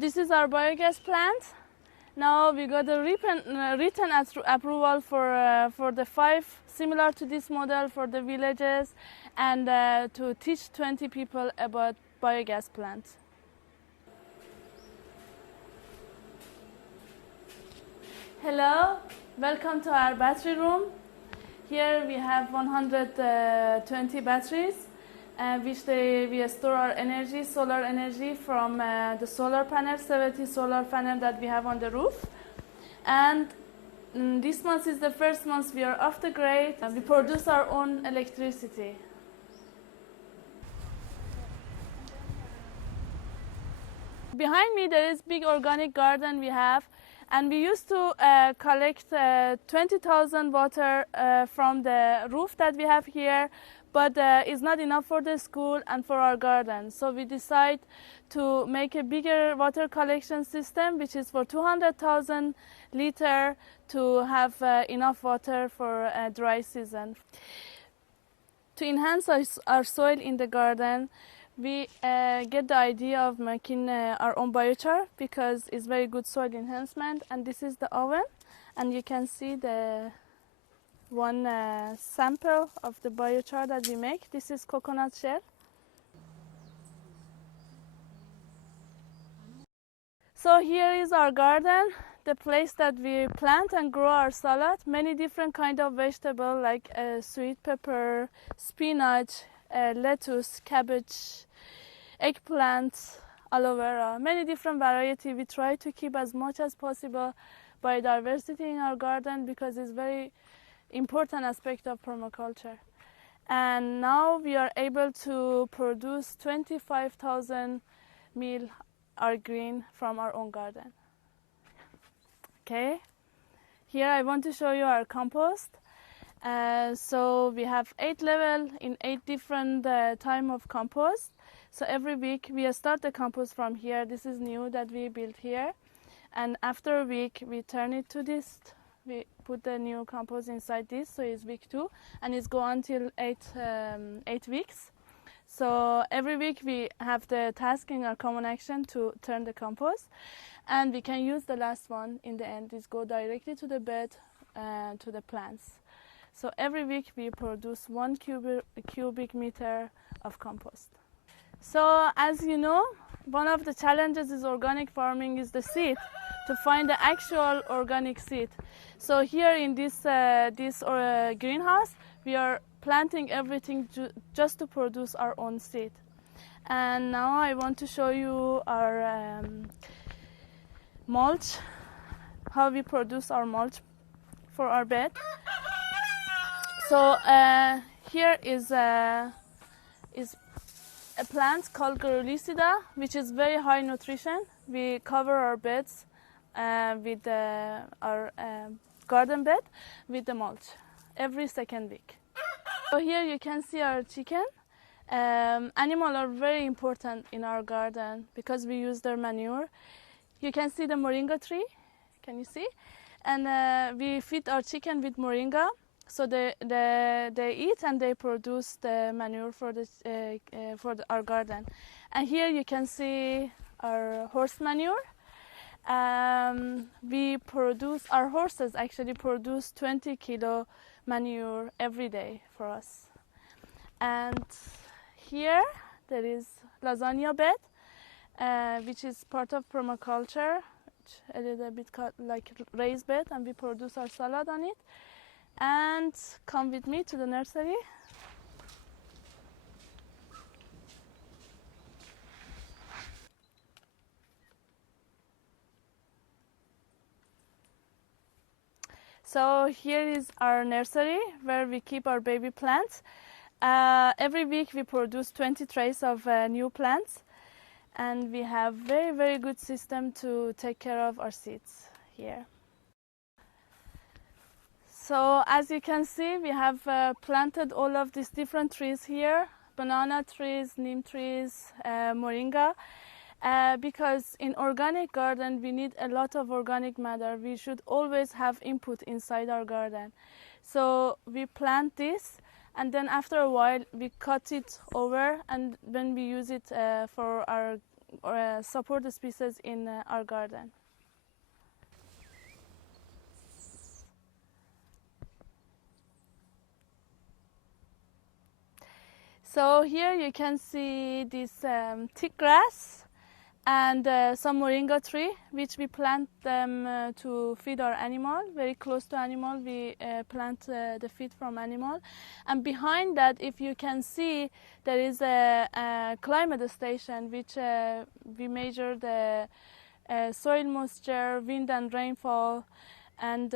This is our biogas plant. Now we got a written approval for the 5 similar to this model for the villages, and to teach 20 people about biogas plant. Hello, welcome to our battery room. Here we have 120 batteries, which we store our energy, solar energy from the solar panel, 70 solar panel that we have on the roof. And this month is the first month we are off the grid. We produce our own electricity. Behind me there is big organic garden we have, and we used to collect 20,000 water from the roof that we have here, but it's not enough for the school and for our garden. So we decide to make a bigger water collection system, which is for 200,000 liter, to have enough water for dry season. To enhance our soil in the garden, we get the idea of making our own biochar because it's very good soil enhancement. And this is the oven, and you can see the one sample of the biochar that we make. This is coconut shell. So here is our garden, the place that we plant and grow our salad. Many different kind of vegetable like sweet pepper, spinach, lettuce, cabbage, eggplant, aloe vera, many different variety. We try to keep as much as possible biodiversity in our garden because it's very important aspect of permaculture. And now we are able to produce 25,000 meal our green from our own garden. Okay, here I want to show you our compost. So we have 8 levels in 8 different time of compost. So every week we start the compost from here. This is new that we built here, and after a week we turn it to this. We put the new compost inside this, so it's week 2, and it's go until 8 weeks. So every week we have the task in our common action to turn the compost, and we can use the last one in the end. It's go directly to the bed, to the plants. So every week we produce 1 cubic meter of compost. So as you know, one of the challenges is organic farming is the seed, to find the actual organic seed. So here in this greenhouse, we are planting everything just to produce our own seed. And now I want to show you our mulch, how we produce our mulch for our bed. So here is a plant called Garrulicida, which is very high nutrition. We cover our beds with our garden bed with the mulch every second week. So here you can see our chicken. Animals are very important in our garden because we use their manure. You can see the moringa tree. Can you see? And we feed our chicken with moringa. So they eat and they produce the manure for our garden. And here you can see our horse manure. Our horses actually produce 20 kilo manure every day for us. And here there is lasagna bed, which is part of permaculture, a little bit like raised bed, and we produce our salad on it. And come with me to the nursery. So here is our nursery where we keep our baby plants. Every week we produce 20 trays of new plants, and we have very, very good system to take care of our seeds here. So as you can see, we have planted all of these different trees here, banana trees, neem trees, moringa, because in organic garden we need a lot of organic matter. We should always have input inside our garden. So we plant this, and then after a while we cut it over, and then we use it for our support the species in our garden. So here you can see this thick grass and some moringa tree, which we plant them to feed our animal. Very close to animal, we plant the feed from animal. And behind that, if you can see, there is a climate station, which we measure the soil moisture, wind and rainfall, and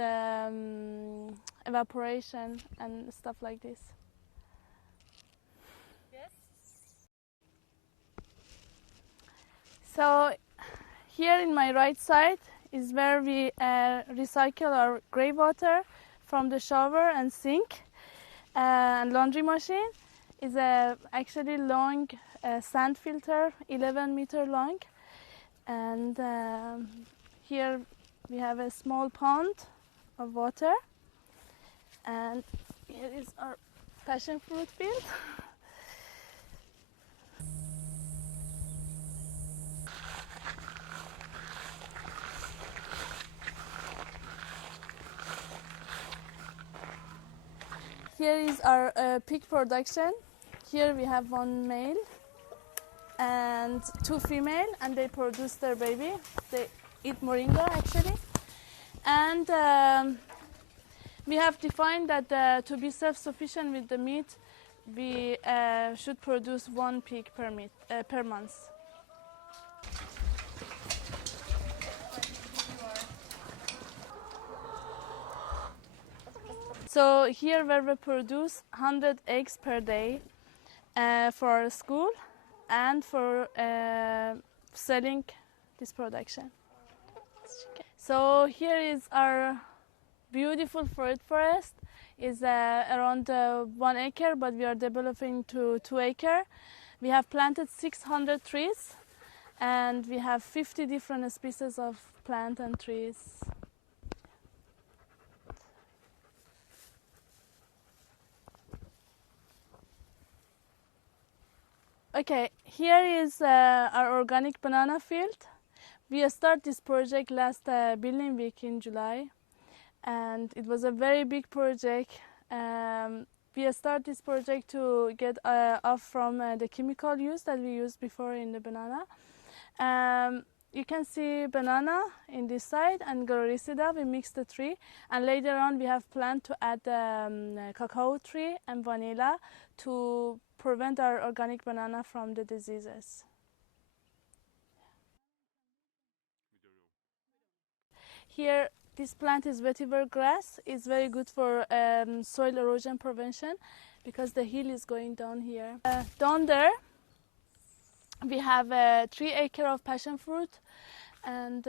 evaporation and stuff like this. So here in my right side is where we recycle our grey water from the shower and sink. And laundry machine is a actually long sand filter, 11-meter long. And here we have a small pond of water. And here is our passion fruit field. Here is our pig production. Here we have one male and two female, and they produce their baby. They eat moringa actually. And we have defined that to be self-sufficient with the meat, we should produce one pig per month. So here where we produce 100 eggs per day for our school and for selling this production. So here is our beautiful fruit forest. It's around 1 acre, but we are developing to 2 acres. We have planted 600 trees, and we have 50 different species of plant and trees. Okay, here is our organic banana field. We started this project last building week in July, and it was a very big project. We started this project to get off from the chemical use that we used before in the banana. You can see banana in this side and Gloricida. We mixed the three, and later on we have planned to add cacao tree and vanilla to prevent our organic banana from the diseases. Here, this plant is vetiver grass. It's very good for soil erosion prevention because the hill is going down here. Down there, we have 3 acres of passion fruit, and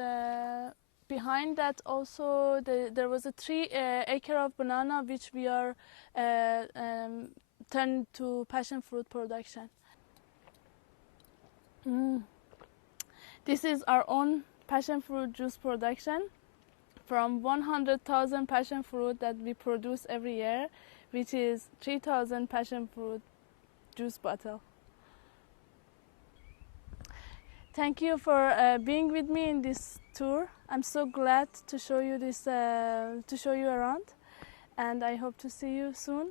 behind that also there was a 3 acre of banana, which we are turned to passion fruit production. This is our own passion fruit juice production from 100,000 passion fruit that we produce every year, which is 3,000 passion fruit juice bottle. Thank you for being with me in this tour. I'm so glad to show you this, to show you around, and I hope to see you soon.